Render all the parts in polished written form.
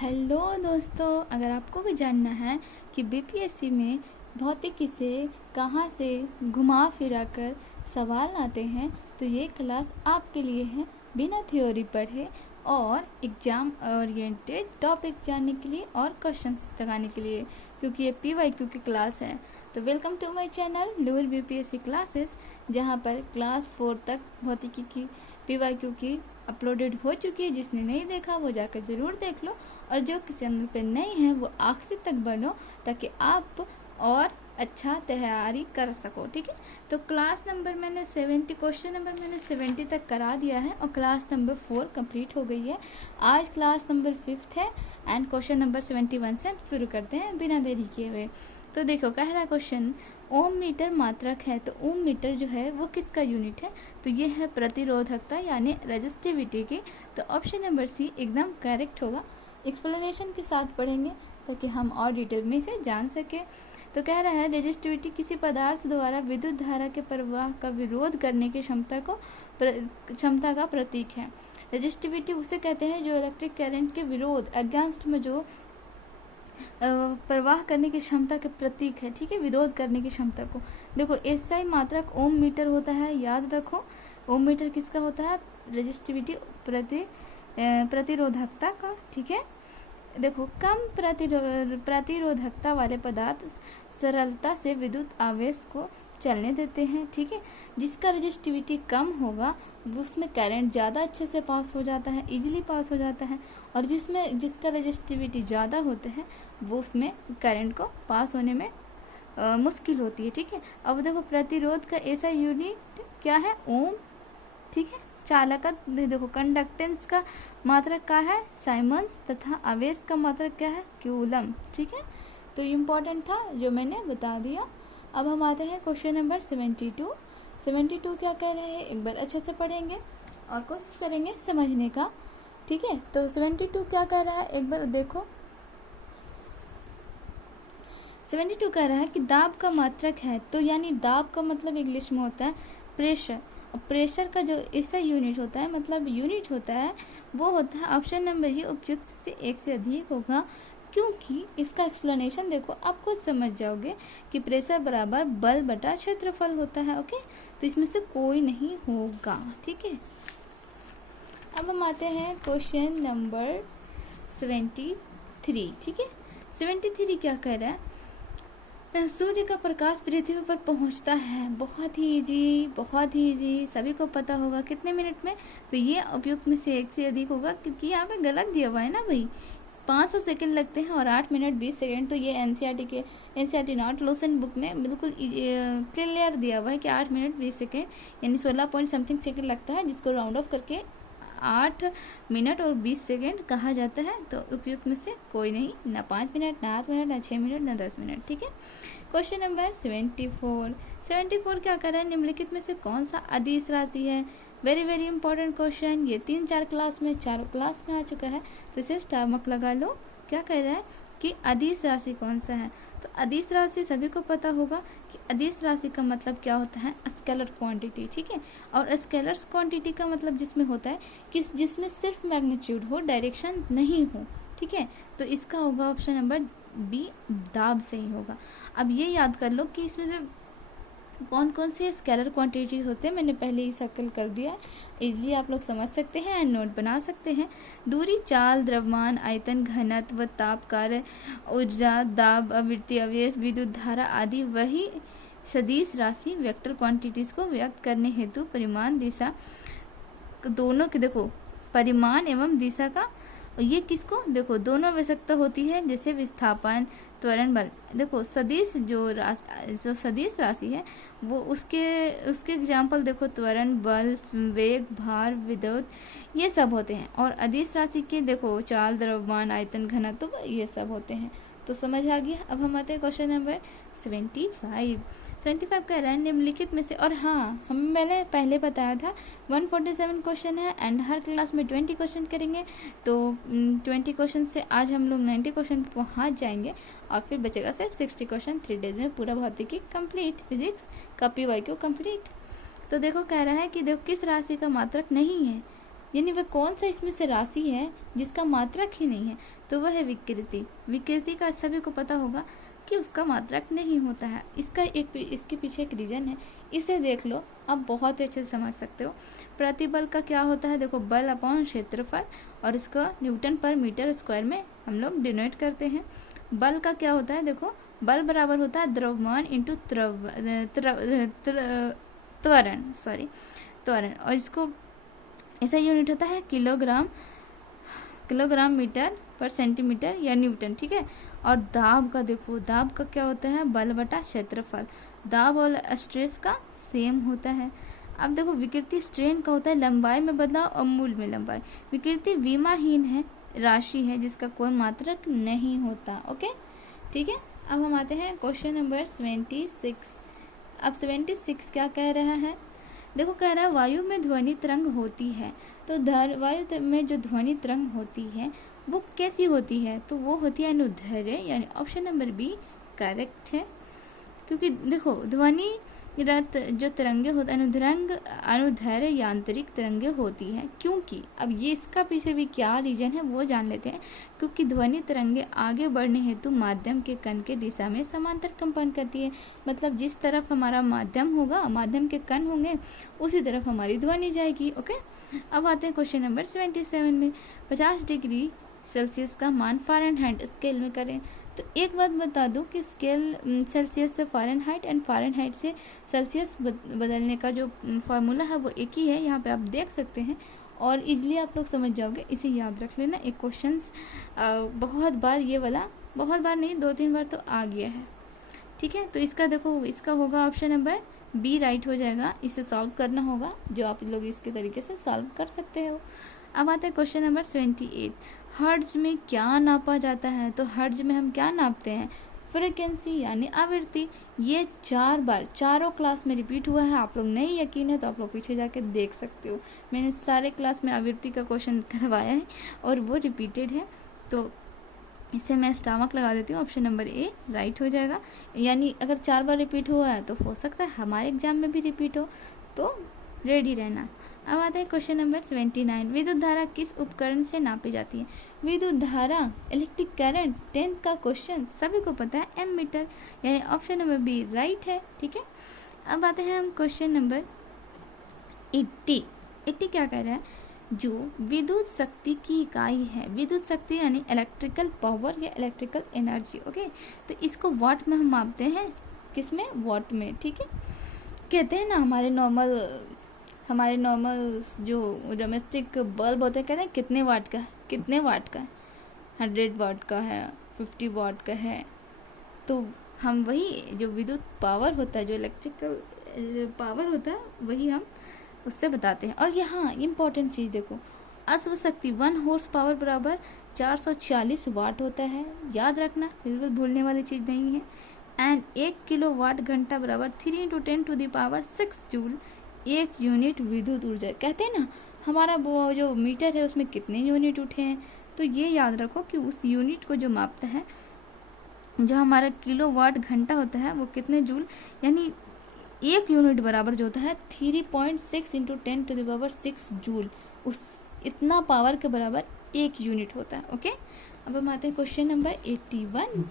Hello दोस्तों, अगर आपको भी जानना है कि बीपीएससी में भौतिकी से कहाँ से घुमा फिरा कर सवाल आते हैं तो ये क्लास आपके लिए है। बिना थ्योरी पढ़े और एग्ज़ाम ओरिएंटेड टॉपिक जानने के लिए और क्वेश्चंस लगाने के लिए, क्योंकि ये पीवाईक्यू की क्लास है। तो welcome to my channel Noor BPSC classes, जहाँ पर क्लास 4 तक भौतिकी की पीवाईक्यू की अपलोडेड हो चुकी है। जिसने नहीं देखा वो जाकर ज़रूर देख लो, और जो चैनल पर नए हैं वो आखिरी तक बनो ताकि आप और अच्छा तैयारी कर सको। ठीक है, तो क्लास नंबर मैंने 70 क्वेश्चन नंबर मैंने 70 तक करा दिया है और क्लास नंबर 4 कंप्लीट हो गई है। आज क्लास नंबर 5 है एंड क्वेश्चन नंबर 71 से हम शुरू करते हैं बिना देरी किए हुए। तो देखो, कह रहा क्वेश्चन, ओम मीटर मात्रक है। तो ओम मीटर जो है वो किसका यूनिट है? तो ये है प्रतिरोधकता यानी रेजिस्टिविटी की। तो ऑप्शन नंबर सी एकदम करेक्ट होगा। एक्सप्लेनेशन के साथ पढ़ेंगे ताकि हम और डिटेल में इसे जान सके। तो कह रहा है, रेजिस्टिविटी किसी पदार्थ द्वारा विद्युत धारा के प्रवाह का विरोध करने की क्षमता का प्रतीक है। रेजिस्टिविटी उसे कहते हैं जो इलेक्ट्रिक करंट के विरोध अगेंस्ट में जो प्रवाह करने की क्षमता के प्रतीक है। ठीक है, विरोध करने की क्षमता को। देखो, एसआई मात्रक ओम मीटर होता है, याद रखो। ओम मीटर किसका होता है? रेजिस्टिविटी प्रतिरोधकता का। ठीक है, देखो, कम प्रतिरोधकता वाले पदार्थ सरलता से विद्युत आवेश को चलने देते हैं। ठीक है, जिसका रेजिस्टिविटी कम होगा उसमें करंट ज़्यादा अच्छे से पास हो जाता है, इजीली पास हो जाता है, और जिसका रेजिस्टिविटी ज़्यादा होता है वो उसमें करंट को पास होने में मुश्किल होती है। ठीक है, अब देखो, प्रतिरोध का ऐसा यूनिट क्या है? ओम। ठीक है, चालकत देखो, कंडक्टेंस का मात्रक क्या है? साइमंस, तथा आवेश का मात्रक क्या है? कूलम। ठीक है, तो इम्पोर्टेंट था जो मैंने बता दिया। अब हम आते हैं क्वेश्चन नंबर 72। 72 क्या कह रहे हैं, एक बार अच्छे से पढ़ेंगे और कोशिश करेंगे समझने का। ठीक है, तो 72 क्या कह रहा है, एक बार देखो। 72 कह रहा है कि दाब का मात्रक है। तो यानी दाब का मतलब इंग्लिश में होता है प्रेशर, और प्रेशर का जो ऐसा यूनिट होता है, मतलब यूनिट होता है, वो होता है ऑप्शन नंबर ये, उपयुक्त से 1 से अधिक होगा। क्योंकि इसका एक्सप्लेनेशन देखो, आप खुद समझ जाओगे कि प्रेशर बराबर बल बटा क्षेत्रफल होता है। ओके, तो इसमें से कोई नहीं होगा। ठीक है, अब हम आते हैं क्वेश्चन नंबर 73। ठीक है, 73 क्या कह रहा है? सूर्य का प्रकाश पृथ्वी पर पहुंचता है, बहुत ही इजी, सभी को पता होगा, कितने मिनट में? तो ये उपयुक्त में से 1 से अधिक होगा, क्योंकि यहाँ पे गलत दिया हुआ है ना भाई। 500 सेकंड लगते हैं और 8 मिनट 20 सेकंड। तो ये एनसीईआरटी नॉट लोशन बुक में बिल्कुल क्लियर दिया हुआ है कि 8 मिनट 20 सेकंड यानी 16 पॉइंट समथिंग सेकंड लगता है, जिसको राउंड ऑफ करके 8 मिनट और 20 सेकंड कहा जाता है। तो उपयुक्त में से कोई नहीं, ना 5 मिनट, ना 8 मिनट, ना 6 मिनट, ना 10 मिनट। ठीक है, क्वेश्चन नंबर 74 क्या कर रहा है? निम्नलिखित में से कौन सा अदिश राशि है? वेरी इंपॉर्टेंट क्वेश्चन, ये 4 क्लास में आ चुका है, तो इसे स्टार मार्क लगा लो। क्या कह रहा है कि अदिश राशि कौन सा है? तो अदिश राशि सभी को पता होगा कि अदिश राशि का मतलब क्या होता है? Scalar quantity. ठीक है, और स्केलर क्वांटिटी का मतलब जिसमें होता है कि जिसमें सिर्फ मैग्नीट्यूड हो, डायरेक्शन नहीं हो। ठीक है, तो इसका होगा ऑप्शन नंबर बी, दाब सही होगा। अब ये याद कर लो कि इसमें से कौन कौन से स्केलर क्वांटिटी होते हैं, मैंने पहले ही सर्कल कर दिया है, इसलिए आप लोग समझ सकते हैं एंड नोट बना सकते हैं। दूरी, चाल, द्रव्यमान, आयतन, घनत्व, ताप, कार्य, ऊर्जा, दाब, आवृत्ति, आवेश, विद्युत धारा आदि वही सदिश राशि वेक्टर क्वांटिटीज को व्यक्त करने हेतु परिमाण, दिशा दोनों के, देखो, परिमाण एवं दिशा का, ये किसको? देखो, दोनों आवश्यकता होती है, जैसे विस्थापन, त्वरण, बल। देखो, सदिश जो सदिश राशि है वो उसके एग्जाम्पल देखो, त्वरण, बल, वेग, भार, विद्युत, ये सब होते हैं। और अदिश राशि के देखो, चाल, द्रव्यमान, आयतन, घनत्व, तो ये सब होते हैं। तो समझ आ गया। अब हम आते हैं क्वेश्चन नंबर 75 कह रहा है, निम्नलिखित में से, और हाँ, हम मैंने पहले बताया था 147 क्वेश्चन है एंड हर क्लास में 20 क्वेश्चन करेंगे। तो 20 क्वेश्चन से आज हम लोग 90 क्वेश्चन पहुँच जाएंगे, और फिर बचेगा सिर्फ 60 क्वेश्चन 3 डेज में पूरा भौतिकी कंप्लीट, फिजिक्स का पीवाईक्यू कंप्लीट। तो देखो, कह रहा है कि देखो, किस राशि का मात्रक नहीं है? यानी वह कौन सा इसमें से राशि है जिसका मात्रक ही नहीं है, तो वह है विकृति। विकृति का सभी को पता होगा कि उसका मात्रक नहीं होता है। इसके पीछे एक रीजन है, इसे देख लो, आप बहुत अच्छे से समझ सकते हो। प्रतिबल का क्या होता है, देखो बल अपॉन क्षेत्रफल, और इसका न्यूटन पर मीटर स्क्वायर में हम लोग डिनोट करते हैं। बल का क्या होता है, देखो बल बराबर होता है द्रव्यमान इंटू त्वरण, और इसको ऐसा यूनिट होता है किलोग्राम मीटर पर सेंटीमीटर या न्यूटन, ठीक है। और दाब का देखो, दाब का क्या होता है, बल बटा क्षेत्रफल। दाब और स्ट्रेस का सेम होता है। अब देखो विकृति स्ट्रेन का होता है लंबाई में बदलाव और मूल में लंबाई। विकृति विमाहीन है, राशि है जिसका कोई मात्रक नहीं होता। ओके, ठीक है। अब हम आते हैं क्वेश्चन नंबर 76। अब 76 क्या कह रहा है, देखो कह रहा है वायु में ध्वनि तरंग होती है। तो वायु में जो ध्वनि तरंग होती है वो कैसी होती है, तो वो होती है अनुदैर्घ्य, यानी ऑप्शन नंबर बी करेक्ट है। क्योंकि देखो ध्वनि रत जो तरंगे होती अनुदैर्घ्य यांत्रिक तरंगे होती है, क्योंकि अब ये इसका पीछे भी क्या रीजन है वो जान लेते हैं। क्योंकि ध्वनि तरंगे आगे बढ़ने हेतु माध्यम के कण के दिशा में समांतर कंपन करती है। मतलब जिस तरफ हमारा माध्यम होगा, माध्यम के कण होंगे, उसी तरफ हमारी ध्वनि जाएगी। ओके, अब आते हैं क्वेश्चन नंबर 77 में। 50 डिग्री सेल्सियस का मान फ़ारेनहाइट स्केल में करें। तो एक बात बता दूं कि स्केल सेल्सियस से फ़ारेनहाइट एंड फ़ारेनहाइट से सेल्सियस बदलने का जो फार्मूला है वो एक ही है, यहाँ पे आप देख सकते हैं और इजली आप लोग समझ जाओगे। इसे याद रख लेना। एक क्वेश्चंस बहुत बार, ये वाला बहुत बार नहीं, 2-3 बार तो आ गया है, ठीक है। तो इसका देखो, इसका होगा ऑप्शन नंबर बी राइट हो जाएगा। इसे सॉल्व करना होगा, जो आप लोग इसके तरीके से सॉल्व कर सकते हो। अब आता है क्वेश्चन नंबर 78। हर्ट्ज में क्या नापा जाता है, तो हर्ट्ज में हम क्या नापते हैं, फ्रीक्वेंसी यानी आवृत्ति। ये 4 बार चारों क्लास में रिपीट हुआ है। आप लोग नहीं यकीन है तो आप लोग पीछे जाके देख सकते हो, मैंने सारे क्लास में आवृत्ति का क्वेश्चन करवाया है और वो रिपीटेड है। तो इसे मैं स्टमक लगा देती हूँ, ऑप्शन नंबर ए राइट हो जाएगा। यानी अगर 4 बार रिपीट हुआ है तो हो सकता है हमारे एग्जाम में भी रिपीट हो, तो रेडी रहना। अब आता है क्वेश्चन नंबर 79। विद्युत धारा किस उपकरण से नापी जाती है। विद्युत धारा, इलेक्ट्रिक करंट, 10th का क्वेश्चन सभी को पता है, एमीटर, यानी ऑप्शन नंबर बी राइट है, ठीक है। अब आते हैं हम क्वेश्चन नंबर 80। क्या कह रहा है, जो विद्युत शक्ति की इकाई है, विद्युत शक्ति यानी इलेक्ट्रिकल पावर या इलेक्ट्रिकल एनर्जी। ओके, तो इसको वाट में हम मापते हैं, किस में, वाट में, ठीक है। कहते हैं ना हमारे नॉर्मल जो डोमेस्टिक बल्ब होते हैं, कहते हैं कितने वाट का है, 100 वाट का है, 50 वाट का है। तो हम वही जो विद्युत पावर होता है, जो इलेक्ट्रिकल पावर होता है, वही हम उससे बताते हैं। और यहाँ इम्पॉर्टेंट चीज़ देखो, अश्व शक्ति 1 हॉर्स पावर बराबर 440 वाट होता है, याद रखना, बिल्कुल भूलने वाली चीज़ नहीं है। एंड 1 किलोवाट घंटा बराबर 3 × 10⁻6 जूल, 1 यूनिट विद्युत ऊर्जा। कहते हैं ना हमारा वो जो मीटर है उसमें कितने यूनिट उठे हैं, तो ये याद रखो कि उस यूनिट को जो मापता है, जो हमारा किलोवाट घंटा होता है, वो कितने जूल, यानी 1 यूनिट बराबर जो होता है 3.6 × 10⁻6 जूल, उस इतना पावर के बराबर 1 यूनिट होता है। ओके, अब हम आते हैं क्वेश्चन नंबर 81।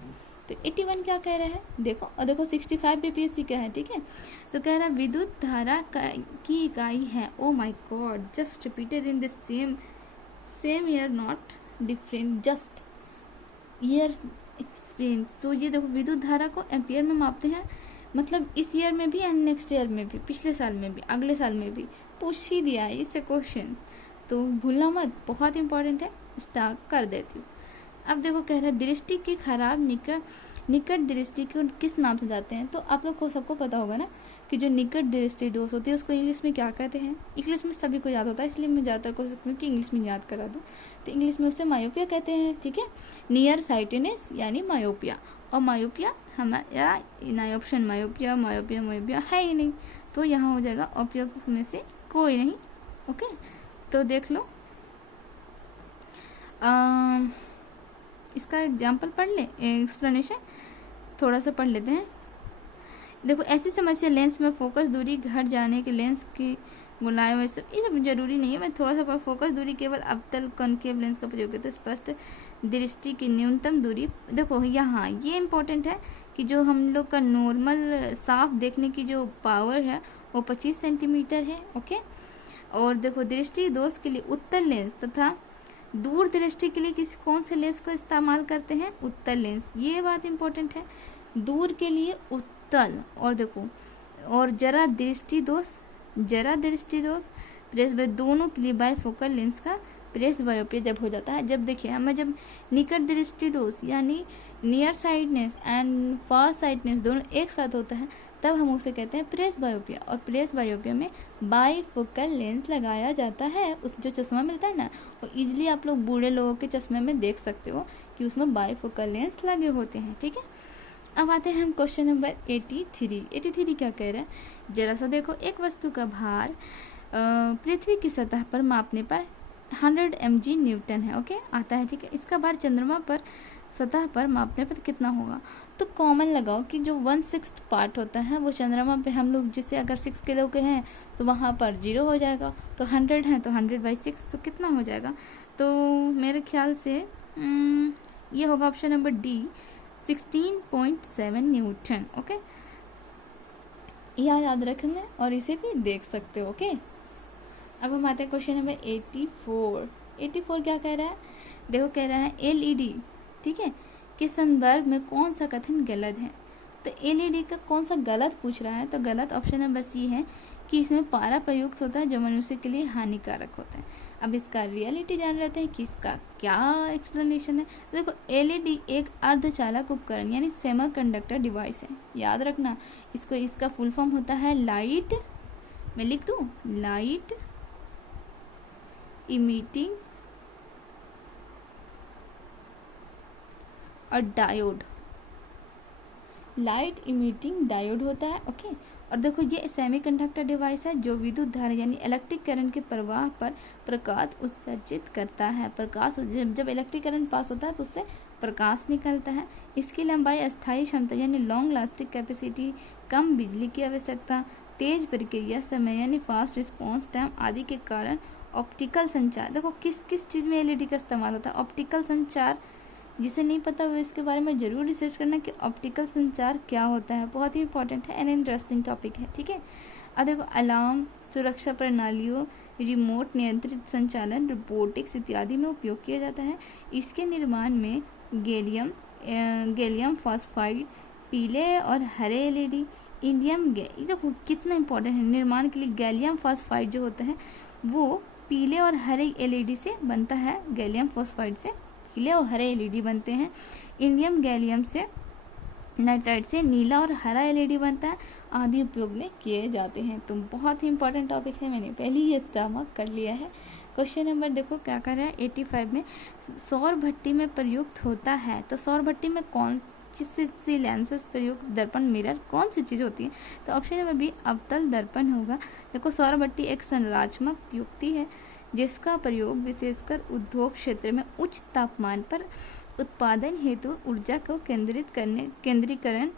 तो 81 क्या कह रहा है, देखो, और देखो 65 बीपीएससी का है, ठीक है। तो कह रहा है विद्युत धारा की इकाई है, oh my God, just repeated in the same year, not different, just year explain. तो ये देखो विद्युत धारा को एम्पियर में मापते हैं, मतलब इस ईयर में भी एंड नेक्स्ट ईयर में भी, पिछले साल में भी, अगले साल में भी पूछ ही दिया है इससे क्वेश्चन, तो भूलना मत, बहुत इंपॉर्टेंट है। स्टार्ट कर देती हूँ। अब देखो कह रहा है दृष्टि की खराब निकट दृष्टि को किस नाम से जाते हैं, तो आप लोग को सबको पता होगा ना कि जो निकट दृष्टि दोष होती है उसको इंग्लिश में क्या कहते हैं। इंग्लिश में सभी को याद होता है, इसलिए मैं ज़्यादातर कोशिश करती हूँ कि इंग्लिश में याद करा दूँ। तो इंग्लिश में उसे मायोपिया कहते हैं, ठीक है। नियर साइटेनेस यानी मायोपिया, और मायोपिया हमारा ऑप्शन मायोपिया है ही नहीं, तो यहाँ हो जाएगा ऑप्शन में से कोई नहीं। ओके, तो देख लो, इसका एग्जाम्पल पढ़ ले, एक्सप्लेनेशन थोड़ा सा पढ़ लेते हैं। देखो ऐसी समस्या, लेंस में फोकस दूरी घट जाने के लेंस की गुलाय हुए सब, ये सब जरूरी नहीं है। मैं थोड़ा सा फोकस दूरी केवल अवतल कॉनकेव लेंस का प्रयोग करते, स्पष्ट दृष्टि की न्यूनतम दूरी। देखो यहाँ ये इम्पोर्टेंट है कि जो हम लोग का नॉर्मल साफ देखने की जो पावर है वो 25 सेंटीमीटर है। ओके, और देखो दृष्टि दोष के लिए उत्तल लेंस तथा दूर दृष्टि के लिए किसी कौन से लेंस को इस्तेमाल करते हैं, उत्तल लेंस। ये बात इम्पोर्टेंट है, दूर के लिए उत्तल, और देखो और जरा दृष्टि दोष प्रेस बाय, दोनों के लिए बायफोकल लेंस का प्रेस बायोपिया जब हो जाता है, जब देखिए हमें जब निकट दृष्टि दोष यानी near sightedness and far sightedness दोनों एक साथ होता है तब हम उसे कहते हैं प्रेस बायोपिया। और प्रेस बायोपिया में बाईफोकल लेंस लगाया जाता है। उस जो चश्मा मिलता है ना, वो इजीली आप लोग बूढ़े लोगों के चश्मे में देख सकते हो कि उसमें बाईफोकल लेंस लगे होते हैं। ठीक है, अब आते हैं हम क्वेश्चन नंबर 83 क्या कह रहा है, जरा सा देखो, एक वस्तु का भार पृथ्वी की सतह पर मापने पर 100 mg न्यूटन है। ओके, आता है। ठीक है, इसका भार चंद्रमा पर सतह पर मापने पर कितना होगा। तो कॉमन लगाओ कि जो 1/6 पार्ट होता है वो चंद्रमा पे हम लोग, जैसे अगर 6 किलो के हैं तो वहाँ पर 0 हो जाएगा, तो 100 है तो 100/6 तो कितना हो जाएगा। तो मेरे ख्याल से ये होगा option number D, 16.7 Newton. Okay, यह याद रखेंगे और इसे भी देख सकते हो। ओके, अब हम आते हैं क्वेश्चन नंबर 84 क्या कह रहा है, देखो कह रहा है एलईडी, ठीक है, के संदर्भ में कौन सा कथन गलत है। तो एलईडी का कौन सा गलत पूछ रहा है, तो गलत ऑप्शन नंबर सी है कि इसमें पारा प्रयुक्त होता है जो मनुष्य के लिए हानिकारक होता है। अब इसका रियलिटी जान लेते हैं कि इसका क्या एक्सप्लेनेशन है। देखो एलईडी एक अर्धचालक उपकरण यानी सेमीकंडक्टर डिवाइस है, याद रखना इसको। इसका फुल फॉर्म होता है लाइट, मैं लिख दूं, लाइट इमिटिंग और डायोड, लाइट इमिटिंग डायोड होता है। ओके, और देखो ये सेमीकंडक्टर डिवाइस है जो विद्युत धारा यानी इलेक्ट्रिक करंट के प्रवाह पर प्रकाश उत्सर्जित करता है। प्रकाश जब इलेक्ट्रिक करंट पास होता है तो उससे प्रकाश निकलता है। इसकी लंबाई, अस्थायी क्षमता यानी लॉन्ग लास्टिंग कैपेसिटी, कम बिजली की आवश्यकता, तेज प्रक्रिया समय यानी फास्ट रिस्पॉन्स टाइम आदि के कारण ऑप्टिकल संचार। देखो किस किस चीज़ में एलईडी का इस्तेमाल होता है, ऑप्टिकल संचार। जिसे नहीं पता वो इसके बारे में ज़रूर रिसर्च करना कि ऑप्टिकल संचार क्या होता है, बहुत ही इंपॉर्टेंट है एंड इंटरेस्टिंग टॉपिक है। ठीक है, अब देखो अलार्म, सुरक्षा प्रणालियों, रिमोट नियंत्रित संचालन, रोबोटिक्स इत्यादि में उपयोग किया जाता है। इसके निर्माण में गैलियम फॉस्फाइड, पीले और हरे एलईडी, देखो कितना इंपॉर्टेंट है निर्माण के लिए। गैलियम फॉस्फाइड जो होता है वो पीले और हरे एलईडी से बनता है, गैलियम फॉस्फाइड से पीले और हरे एलईडी बनते हैं। इंडियम गैलियम से, नाइट्राइड से नीला और हरा एलईडी बनता है, आदि उपयोग में किए जाते हैं। तो बहुत ही इंपॉर्टेंट टॉपिक है, मैंने पहले ही स्टमक कर लिया है। क्वेश्चन नंबर देखो क्या कर रहा है 85 में, सौर भट्टी में प्रयुक्त होता है। तो सौर भट्टी में कौन सी लेंसेज प्रयुक्त, दर्पण, मिरर, कौन सी चीज़ होती है। तो ऑप्शन नंबर बी अवतल दर्पण होगा। देखो सौर भट्टी एक संरचनात्मक युक्ति है जिसका प्रयोग विशेषकर उद्योग क्षेत्र में उच्च तापमान पर उत्पादन हेतु ऊर्जा को केंद्रीकरण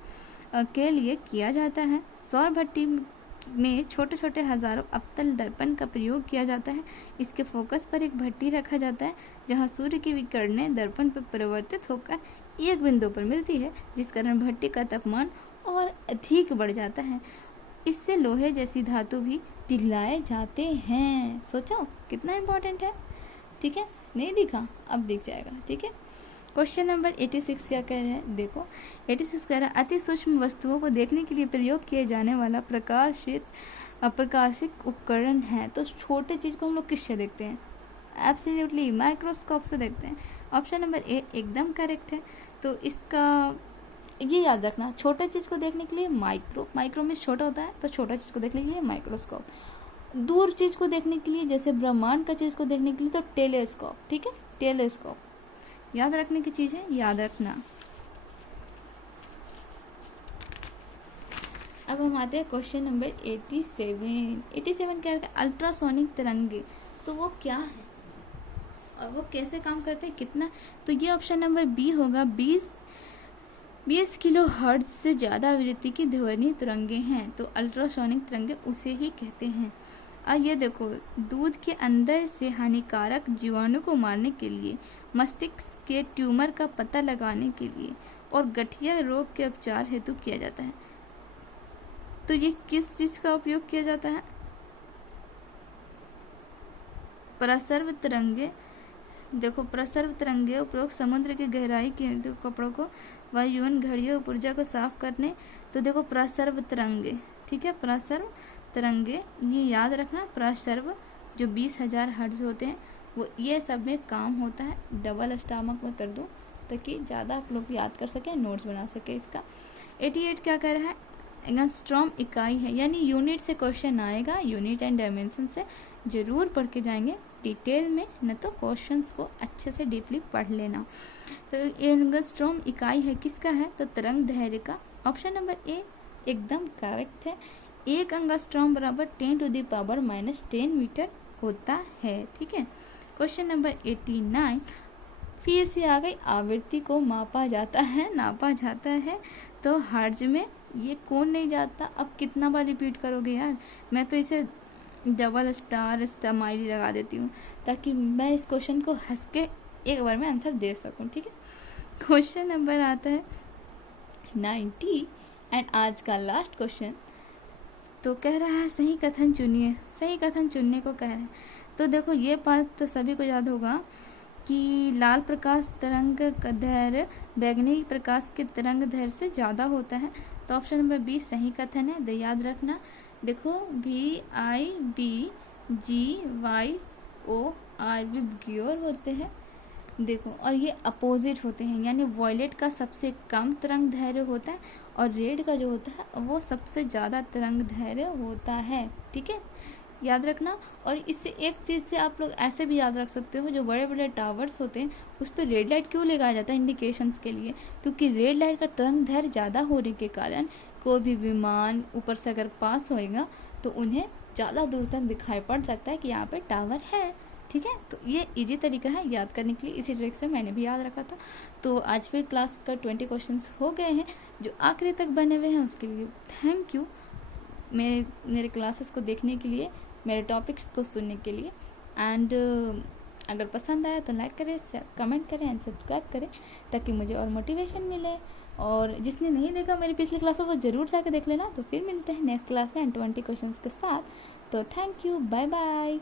के लिए किया जाता है। सौर भट्टी में छोटे छोटे हजारों अवतल दर्पण का प्रयोग किया जाता है। इसके फोकस पर एक भट्टी रखा जाता है जहां सूर्य की विकिरणें दर्पण पर परिवर्तित होकर एक बिंदु पर मिलती है, जिस कारण भट्टी का तापमान और अधिक बढ़ जाता है। इससे लोहे जैसी धातु भी पिघलाए जाते हैं। सोचो कितना इम्पोर्टेंट है। ठीक है, नहीं दिखा, अब दिख जाएगा। ठीक है, क्वेश्चन नंबर 86 क्या कह रहे हैं, देखो 86 कह रहा है अति सूक्ष्म वस्तुओं को देखने के लिए प्रयोग किए जाने वाला प्रकाशिक उपकरण है। तो छोटे चीज़ को हम लोग किससे देखते हैं, एब्सोल्युटली माइक्रोस्कोप से देखते हैं। ऑप्शन नंबर ए एकदम करेक्ट है। तो इसका ये याद रखना, छोटे चीज़ को देखने के लिए माइक्रो में छोटा होता है, तो छोटा चीज़ को देखने के लिए माइक्रोस्कोप। दूर चीज़ को देखने के लिए, जैसे ब्रह्मांड का चीज़ को देखने के लिए, तो टेलीस्कोप। ठीक है, टेलीस्कोप याद रखने की चीज़ है, याद रखना। अब हम आते हैं क्वेश्चन नंबर 87 क्या है, अल्ट्रासोनिक तरंगे। तो वो क्या है और वो कैसे काम करते हैं, कितना। तो ये ऑप्शन नंबर बी होगा, 20 किलो हर्ट्ज से ज़्यादा आवृत्ति की ध्वनि तरंगे हैं। तो अल्ट्रासोनिक तरंगे उसे ही कहते हैं। ये देखो, दूध के अंदर से हानिकारक जीवाणु को मारने के लिए, मस्तिष्क के ट्यूमर का पता लगाने के लिए और गठिया रोग के उपचार हेतु किया जाता है। तो ये किस चीज़ का उपयोग किया जाता है? प्रसर्व तरंगे। देखो, प्रसर्व तरंगे उपयोग समुद्र की गहराई के कपड़ों को, वायुन घड़ियों ऊर्जा को साफ करने। तो देखो, प्रसर्व तरंगे, ठीक है, प्रसर्व तरंगे, ये याद रखना। प्रसर्व जो 20,000 हर्ट्ज होते हैं वो ये सब में काम होता है। डबल स्टमक में कर दो ताकि ज़्यादा आप लोग याद कर सकें, नोट्स बना सके इसका। 88 क्या कह रहा है? एंगस्ट्रॉम इकाई है, यानी यूनिट से क्वेश्चन आएगा, यूनिट एंड डायमेंशन से ज़रूर पढ़ के जाएंगे डिटेल में, न तो क्वेश्चंस को अच्छे से डीपली पढ़ लेना। तो एंगस्ट्रॉम इकाई है किसका है? तो तरंग दैर्घ्य का। ऑप्शन नंबर ए एकदम करेक्ट है। 1 एंगस्ट्रॉम बराबर 10⁻⁻10 मीटर होता है, ठीक है। क्वेश्चन नंबर 89 फिर से आ गई, आवृत्ति को मापा जाता है, नापा जाता है तो हर्ट्ज में। ये कौन नहीं जाता? अब कितना बार रिपीट करोगे यार, मैं तो इसे डबल स्टार स्माइली लगा देती हूँ ताकि मैं इस क्वेश्चन को हंस के एक बार में आंसर दे सकूँ, ठीक है। क्वेश्चन नंबर आता है 90 एंड आज का लास्ट क्वेश्चन। तो कह रहा है सही कथन चुनिए, सही कथन चुनने को कह रहे हैं। तो देखो, ये बात तो सभी को याद होगा कि लाल प्रकाश तरंग दैर्घ्य बैगनी प्रकाश के तरंग दैर्घ्य से ज़्यादा होता है। तो ऑप्शन नंबर बी सही कथन है, तो याद रखना। देखो, VIBGYOR विबग्योर होते हैं, देखो, और ये अपोजिट होते हैं, यानी वॉयलेट का सबसे कम तरंग दैर्घ्य होता है और रेड का जो होता है वो सबसे ज़्यादा तरंग दैर्घ्य होता है, ठीक है, याद रखना। और इससे एक चीज़ से आप लोग ऐसे भी याद रख सकते हो, जो बड़े बड़े टावर्स होते हैं उस पर रेड लाइट क्यों लगाया जाता है? इंडिकेशंस के लिए, क्योंकि रेड लाइट का तरंग दैर्घ्य ज़्यादा होने के कारण कोई भी विमान ऊपर से अगर पास होएगा तो उन्हें ज़्यादा दूर तक दिखाई पड़ सकता है कि यहाँ पर टावर है, ठीक है। तो ये इजी तरीका है याद करने के लिए, इसी ट्रिक से मैंने भी याद रखा था। तो आज फिर क्लास का 20 क्वेश्चंस हो गए हैं, जो आखिरी तक बने हुए हैं उसके लिए थैंक यू, मेरे क्लासेस को देखने के लिए, मेरे टॉपिक्स को सुनने के लिए। एंड अगर पसंद आया तो लाइक करें, कमेंट करें एंड सब्सक्राइब करें ताकि मुझे और मोटिवेशन मिले। और जिसने नहीं देखा मेरी पिछली क्लास वो ज़रूर जाकर देख लेना। तो फिर मिलते हैं नेक्स्ट क्लास में 20 क्वेश्चंस के साथ। तो थैंक यू, बाय बाय।